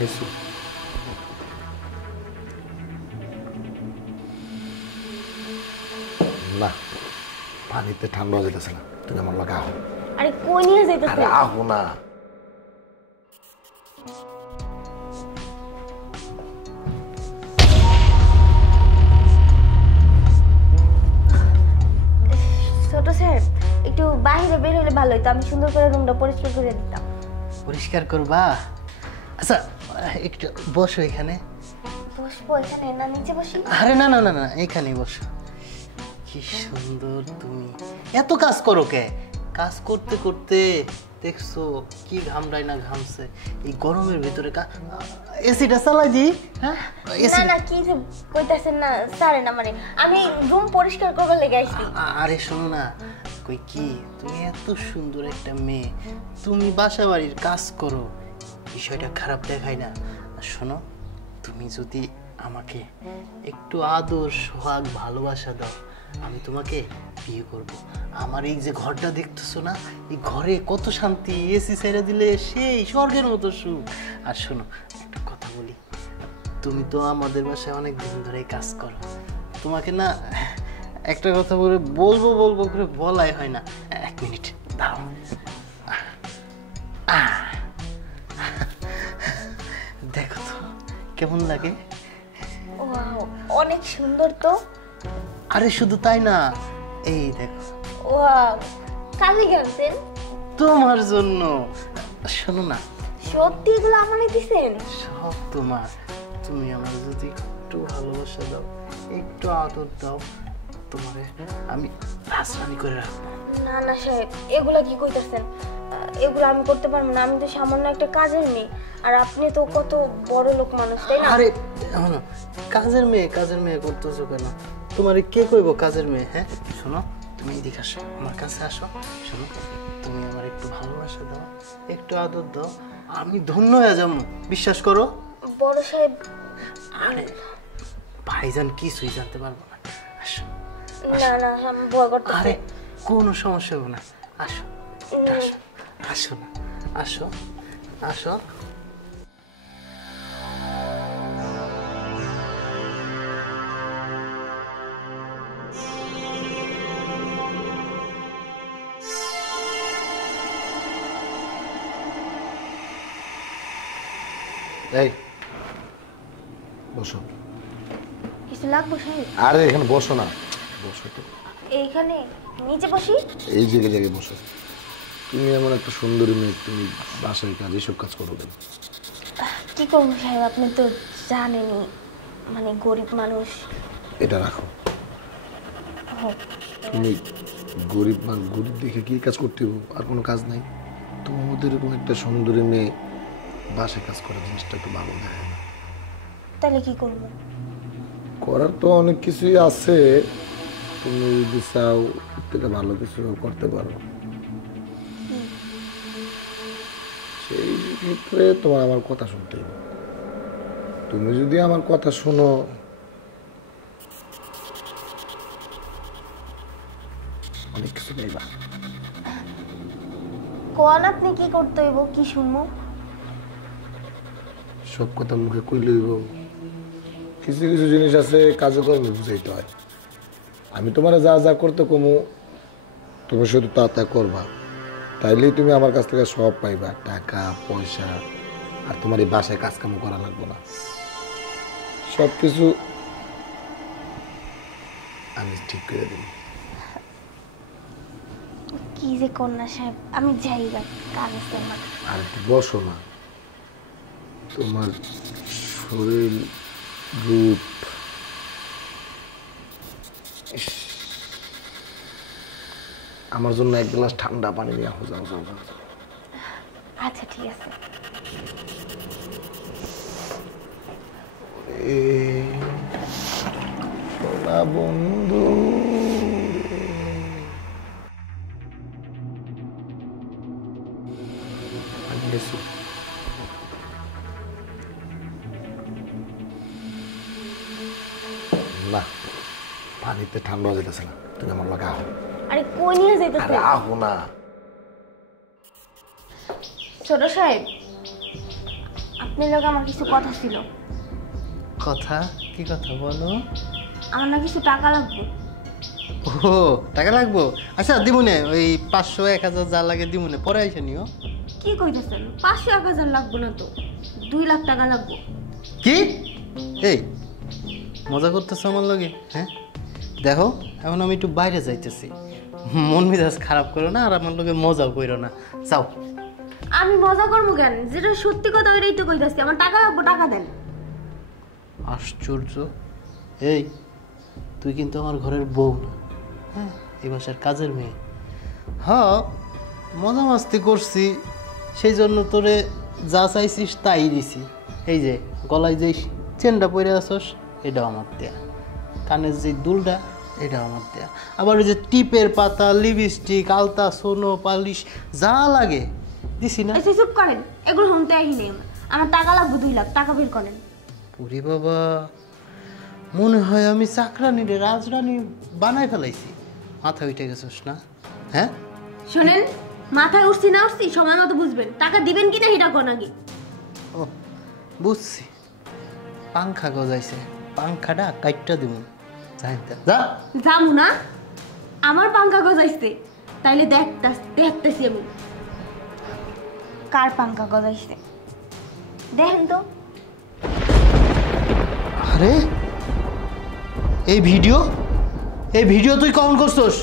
গেছো না, পানিতে ঠান্ডা হয়ে যেতেছে না, তুমি আমার লগে আহো। আরে কই নিয়ে যাইতেছ? আরে আহো না। ছোট স্যার একটু বাইরে বের হলে ভালো হতো, আমি সুন্দর করে রুমটা পরিষ্কার করে দিতাম। পরিষ্কার করবা? আচ্ছা একটু বসো এখানে। বসবো এখানে না নিচে বসি? আরে না না না না, এখানেই বসো। কি সুন্দর তুমি, এত কাজ করো কে? কাজ করতে করতে দেখছো কি ঘামড়াই না ঘামছে। এই গরমের ভিতরে এসিটা চালাই দি। হ্যাঁ না না কি যে কইতাছেন না স্যারে না, মানে আমি রুম পরিষ্কার করবার লেগে আইছি। আরে শোনো না, কই কি তুমি এত সুন্দর একটা মেয়ে, তুমি বাসা বাড়ির কাজ করো, বিষয়টা খারাপ দেখায় না। আর শোনো, তুমি যদি আমাকে একটু আদর সোহাগ ভালোবাসা দাও, আমি তোমাকে বিয়ে করব। আমার এই যে ঘরটা দেখতেছো না, এই ঘরে কত শান্তি, এসি ছেড়ে দিলে সেই স্বর্গের মতো সুখ। আর শোনো একটা কথা বলি, তুমি তো আমাদের বাসায় অনেক দিন ধরে কাজ করো, তোমাকে না একটা কথা বলে বলবো বলবো করে বলাই হয় না। এক মিনিট দাও। দেখো তো কেমন লাগে? ওয়াও অনেক সুন্দর তো। আরে শুধু তাই না, এই দেখো। ওয়াও কালি গানছেন তোমার জন্য। শোনো না, সত্যি এগুলো আমারে দিছেন? সব তোমার। তুমি আমার যদি একটু ভালোবাসা দাও, একটু আদর দাও, তোমারে আমি রাজরানি করে রাখবো। না না সাহেব, এগুলা কি কইতাছেন? এগুলো আমি করতে পারবো না, আমি তো সামান্য একটা কাজের মেয়ে, আর আপনি তো কত বড় লোক মানুষ, তাই না? আরে শোনো, কাজের মেয়ে করতেছো কেন? তোমার কে কইবো কাজের মেয়ে? হ্যাঁ শোনো, তুমি এদিকে আসো, আমার কাছে আসো। শোনো, তুমি আমার একটু ভালোবাসা দাও, একটু আদর দাও, আমি ধন্য হয়ে যাবো, বিশ্বাস করো। বড় সাহেব। আরে ভাইজান কিছুই জানতে পারবো না, আসো। না না আমি ভয় করতেছি। আরে কোনো সমস্যা হবে না, আসো আসো আসো না, আসো আসো। এই বসো। কিছু লাগবে সাহেব? আরে এখানে বসো না, বসো তো। এইখানে নিচে বসি? এই জায়গায় বসো। তুমি এমন একটা সুন্দরী মেয়ে, তুমি বাসায় কাজ এসব কাজ করো কেন? কি করবো সাহেব, আপনি তো জানেনই, মানে গরিব মানুষ। এটা রাখো। তুমি গরিব দেখে কি কাজ করতে হবে? আর কোনো কাজ নাই? তোমার মধ্যে এরকম একটা সুন্দরী মেয়ে বাসায় কাজ করার জিনিসটা একটু ভালো দেখায় না। তাহলে কি করবো? করার তো অনেক কিছুই আছে, তুমি যদি চাও থেকে ভালো কিছু করতে পারো। সেই ক্ষেত্রে তোমার আমার কথা শুনতে হবে। তুমি যদি আমার কথা শোনো, অনেক কিছু পাইবা। কোন আপনি কি করতে হইব, কি শুনবো? সব কথা মুখে কই লইব? কিছু কিছু জিনিস আছে কাজে কর্মে বুঝাইতে হয়। আমি তোমার যা যা করতে কমু, তুমি শুধু তা করবা, তাইলেই তুমি আমার কাছ থেকে সব পাইবা, টাকা পয়সা। আর তোমার এই বাসায় কাজ কাম করা লাগবে না, সব কিছু আমি ঠিক করে দেব। কি যে কন্যা সাহেব, আমি যাই বা কাজ আছে আমার। আর একটু বসো না, তোমার শরীর রূপ আমার জন্য এক গ্লাস ঠান্ডা পানি নিয়ে আসো। যাও যাও। আচ্ছা ঠিক আছে। বন্ধু না, পানিতে ঠান্ডা হয়ে যেতেছে না, তুমি আমার লগে আহো। আরে কই নিয়ে যাইতেছ? আরে আহো না। ছোট সাহেব আপনার লোক আমার কিছু কথা ছিল। কথা কি কথা বলো? আমার না কিছু টাকা লাগবে। ও টাকা লাগবো, আচ্ছা দিমুনে, ওই 500 1000 যা লাগে দিমুনে, পরে আইসা নিও। কি কইতেছেন? 500 1000 লাগবে না তো, 2 লাখ টাকা লাগবে। কি এই মজা করতেছ আমার লগে? হ্যাঁ দেখো, এখন আমি একটু বাইরে যাইতেছি, মন মেজাজ খারাপ করো না, আর আমার লগে মজাও করো না, যাও। আমি মজা করবো কেন? যেটা সত্যি কথা ওইটাই তো কইতাছি। আমার টাকা লাগবে, টাকা দেন। আশ্চর্য, এই তুই কিন্তু আমার ঘরের বউ না, হ্যাঁ এই বাসার কাজের মেয়ে। হ্যাঁ মজা মাস্তি করছি, সেই জন্য তোরে যা চাইছিস তাই দিছি। এই যে গলায় যে চেনটা পরে আসস এটাও আমার দেয়া, কানের যে দুলটা এটাও আমার দেয়া, আবার ওই যে টিপের পাতা, লিপস্টিক, আলতা, সোনো, পালিশ যা লাগে দিছি না। এসে চুপ করেন, এগুলো শুনতে আহি নেই। আমার টাকা লাগবে 2 লাখ টাকা বের করেন। ওরে বাবা, মনে হয় আমি চাকরানিরে রাজরানী বানাই ফেলাইছি, মাথা উঠে গেছিস না? হ্যাঁ শোনেন, মাথায় উঠছি না উঠছি সময় মতো বুঝবেন। টাকা দিবেন কিনা সেটা কোন আগে। ও বুঝছি, পাংখা গজাইছে, পাংখাটা কাইটটা দিব, জানতে যা। যামু না, আমার পাঙ্খা গজাইছে, তাইলে দেখতেছি আমি কার পাঙ্খা গজাইছে। দেখেন তো। আরে এই ভিডিও তুই কখন করছস?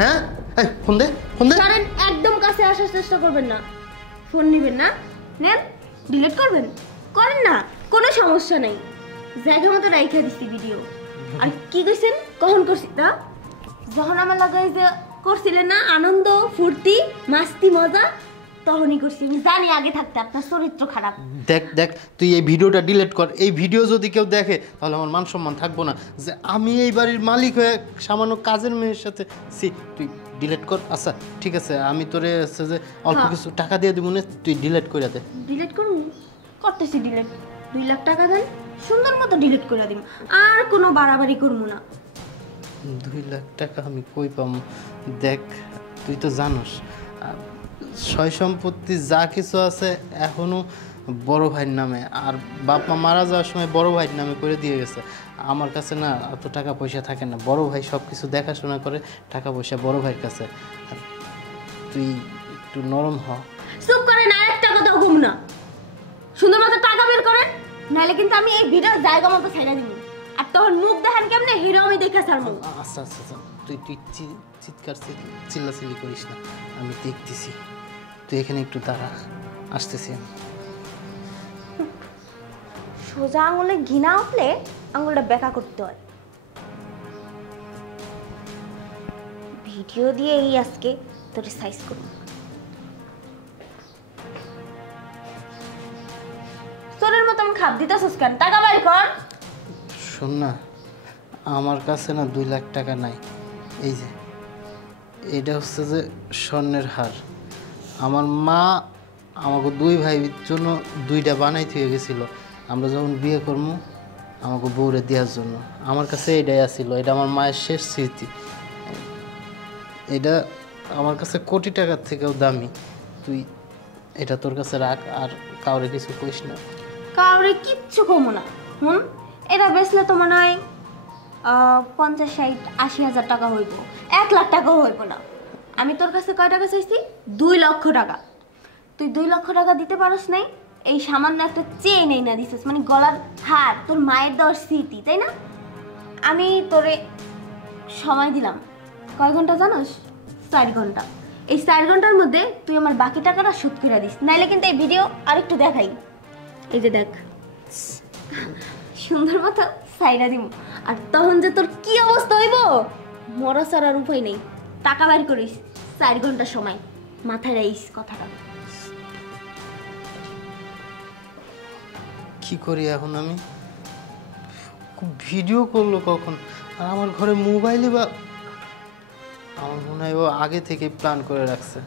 হ্যাঁ এই ফোন দে, ফোন দে। কারণ একদম কাছে আসার চেষ্টা করবেন না। ফোন নিবেন না, নেন, ডিলিট করবেন, করেন না, কোনো সমস্যা নেই। জায়গা মতো রাইখা দিচ্ছি ভিডিও। আর কি কইছেন কখন করছি তা? যখন আমার লাগাই যে করছিলেন না আনন্দ ফুর্তি মাস্তি মজা, তখনই করছি। আমি জানি আগে থাকতে আপনার চরিত্র খারাপ। দেখ দেখ, তুই এই ভিডিওটা ডিলিট কর। এই ভিডিও যদি কেউ দেখে তাহলে আমার মান সম্মান থাকবো না, যে আমি এই বাড়ির মালিক হয়ে সামান্য কাজের মেয়ের সাথে। তুই ডিলিট কর। আচ্ছা ঠিক আছে, আমি তোরে হচ্ছে যে অল্প কিছু টাকা দিয়ে দিব না, তুই ডিলিট করে দে। ডিলিট করুন, করতেছি ডিলিট। 2 লাখ টাকা দেন, সুন্দর মতো ডিলিট করে দিন, আর কোনো বাড়াবাড়ি করবো না। 2 লাখ টাকা আমি কই পাম? দেখ তুই তো জানোস, সয় সম্পত্তি যা কিছু আছে এখনো বড় ভাইয়ের নামে, আর বাপ মা মারা যাওয়ার সময় বড় ভাইয়ের নামে করে দিয়ে গেছে। আমার কাছে না অত টাকা পয়সা থাকে না, বড় ভাই সব কিছু দেখাশোনা করে, টাকা পয়সা বড় ভাইয়ের কাছে। আর তুই একটু নরম হ। চুপ করেন, আর একটা কথাও কম না। সুন্দর মতো টাকা বের করেন, নাহলে কিন্তু আমি এই ভিডিও জায়গা মতো ছাইড়া দিব। আর তখন মুখ দেখান কেমনে, হিরো আমি দেখে ছাড়বো। আচ্ছা আচ্ছা আচ্ছা, তুই চিৎকার চিল্লাচিল্লি করিস না, আমি দেখতেছি। তুই এখানে একটু দাঁড়া, আসতেছি আমি। সোজা আঙুলে ঘৃণা উঠলে আঙুলটা বেঁকা করতে হয়। ভিডিও দিয়ে এই আজকে তোর সাইজ করুন। তোরের মতো আমি খাপ দিতেছিস কেন? টাকা বাই কর। শোন না, আমার কাছে না 2 লাখ টাকা নাই। এই যে এটা হচ্ছে যে স্বর্ণের হার, আমার মা আমাকে 2 ভাইয়ের জন্য 2টা বানাই থুয়ে গেছিল। আমরা যখন বিয়ে করবো আমাকে বউরে দেওয়ার জন্য, আমার কাছে এটাই আসছিল। এটা আমার মায়ের শেষ স্মৃতি। এটা আমার কাছে কোটি টাকার থেকেও দামি। তুই এটা তোর কাছে রাখ, আর কাউরে কিছু কইস না। কাউরে কিচ্ছু কমো না। এটা বেচলে তো মনে হয় 50 60 80 হাজার টাকা হইব, 1 লাখ টাকাও হইব না। আমি তোর কাছে কয় টাকা চাইছি? 2 লক্ষ টাকা। তুই 2 লক্ষ টাকা দিতে পারস নাই, এই সামান্য একটা চেইন এই না দিছিস, মানে গলার হার, তোর মায়ের দেওয়ার স্মৃতি, তাই না? আমি তোরে সময় দিলাম কয় ঘন্টা জানোস? 4 ঘন্টা। এই 4 ঘন্টার মধ্যে তুই আমার বাকি টাকাটা শোধ করে দিস, নাইলে কিন্তু এই ভিডিও আরেকটু দেখাই। এই যে দেখ, সুন্দর মতো সাইডা দিব। আর তখন যে তোর কি অবস্থা হইব, মরা ছাড়ার উপায় নেই। টাকা বের করিস, 4 ঘন্টা সময়, মাথায় রাখিস কথাটা। কি করি এখন আমি? ভিডিও করলো কখন? আর আমার ঘরে মোবাইলই বা, আমার মনে হয় ও আগে থেকে প্ল্যান করে রাখছে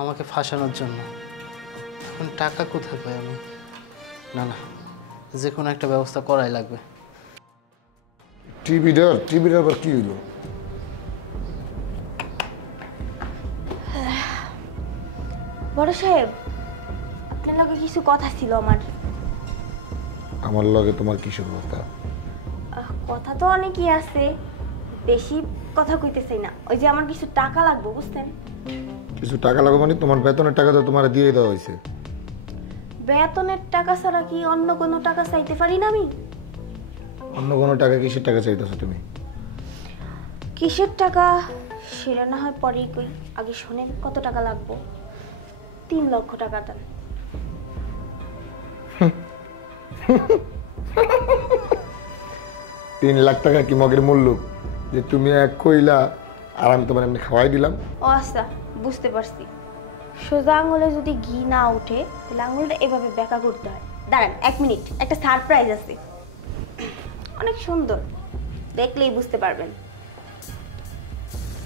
আমাকে ফাঁসানোর জন্য। এখন টাকা কোথায় পাই আমি? না না, যে কোনো একটা ব্যবস্থা করাই লাগবে। টিভিটার আবার কি হইলো? বড় সাহেব, আপনার লগে কিছু কথা ছিল আমার। আমার লগে তোমার কিসের কথা? কথা তো অনেকই আছে, বেশি কথা কইতে চাই না। ওই যে আমার কিছু টাকা লাগবে, বুঝছেন? কিছু টাকা লাগবে মানে তোমার বেতনের টাকা তো তোমার দিয়ে দেওয়া হয়েছে। বেতনের টাকা ছাড়া কি অন্য কোনো টাকা চাইতে পারি না আমি? অন্য কোনো টাকা কিসের টাকা চাইতেছো তুমি? কিসের টাকা সেটা না হয় পরেই কই, আগে শোনেন কত টাকা লাগবে। 3 লক্ষ টাকা দেন। 3 লাখ টাকা কি মগের মূল্য যে তুমি এক কইলা আর আমি তোমার এমনি খাওয়াই দিলাম? ও আচ্ছা, বুঝতে পারছি। সোজা আঙুলে যদি ঘি না ওঠে তাহলে আঙুলটা এভাবে বেঁকা করতে হয়। দাঁড়ান 1 মিনিট, একটা সারপ্রাইজ আছে, অনেক সুন্দর, দেখলেই বুঝতে পারবেন।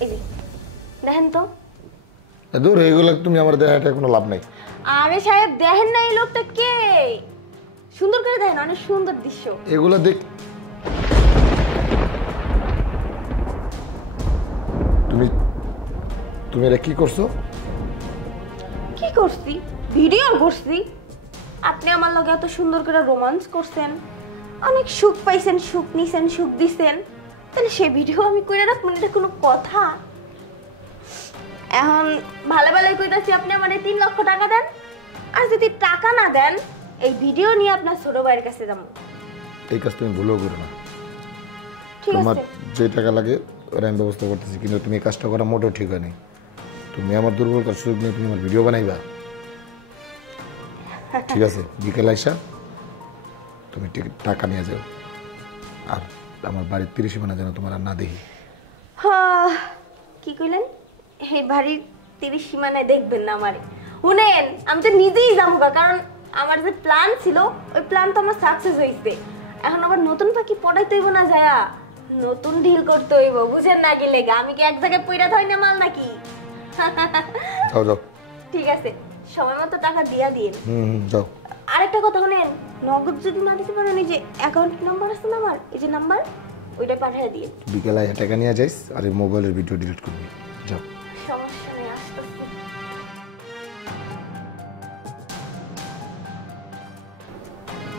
এই যে দেখেন তো। দূর এগুলো তুমি আমার দেখাটা কোনো লাভ নাই। আরে সাহেব দেখেন না এই লোকটা কে, সুন্দর করে দেখেন, অনেক সুন্দর দৃশ্য। এগুলো দেখ তুমি তুমি এটা কি করছো? কি করছি? ভিডিও করছি। আপনি আমার লগে এত সুন্দর করে রোমান্স করছেন, অনেক সুখ পাইছেন, সুখ নিছেন, সুখ দিছেন, তাহলে সেই ভিডিও আমি কইরা রাখবো, এটা কোনো কথা? এখন ভালো ভালোই কইতাছি, আপনি আমার 3 লক্ষ টাকা দেন, আর যদি টাকা না দেন এই ভিডিও নিয়ে আপনার ছোট ভাইয়ের কাছে যাবো। এই কাজ তুমি ভুলেও করো না। ঠিক তোমার আছে? যে টাকা লাগে ওরা আমি ব্যবস্থা করতেছি, কিন্তু তুমি এই কাজটা করা মোটেও ঠিক হয়নি। তুমি আমার দুর্বল কাজ সুযোগ নিয়ে তুমি আমার ভিডিও বানাইবা। ঠিক আছে, বিকেল আইসা তুমি টাকা নিয়ে যাও, আর আমার বাড়ির 30 সীমানা যেন তোমার আর না দেখি। হ্যাঁ, কি কইলেন? এই বাড়ির 30 সীমানায় দেখবেন না আমারে। শুনেন, আমি তো নিজেই যাবো, কারণ আমার যে প্ল্যান ছিল ওই প্ল্যান তো আমার সাকসেস হয়েছে। এখন আবার নতুন পাখি পড়াইতে হইব না, যায়া নতুন ডিল করতে হইব, বুঝেন না? গেলে আমি কি এক জায়গায় পইরা থাই না মাল নাকি? যাও যাও। ঠিক আছে, সময় মতো টাকা দিয়া দিন। যাও। আরেকটা কথা শুনেন, নগদ যদি না দিতে পারেন, এই যে অ্যাকাউন্ট নাম্বার আছে না আমার, এই যে নাম্বার, ওইটা পাঠিয়ে দিয়ে। বিকেলে টাকা নিয়ে যাইস আর এই মোবাইলের ভিডিও ডিলিট করবি। যাও। সমস্যা নেই, আসতেছি।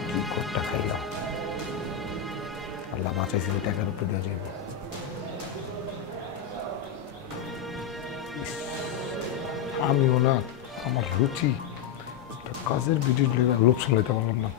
কি কোটটা খাইলাম, আল্লাহ বাঁচাইছিল, টাকার উপরে দেওয়া যাইব। আমিও না, আমার রুচি কাজের ভিডিও লোক সামলাইতে পারলাম না।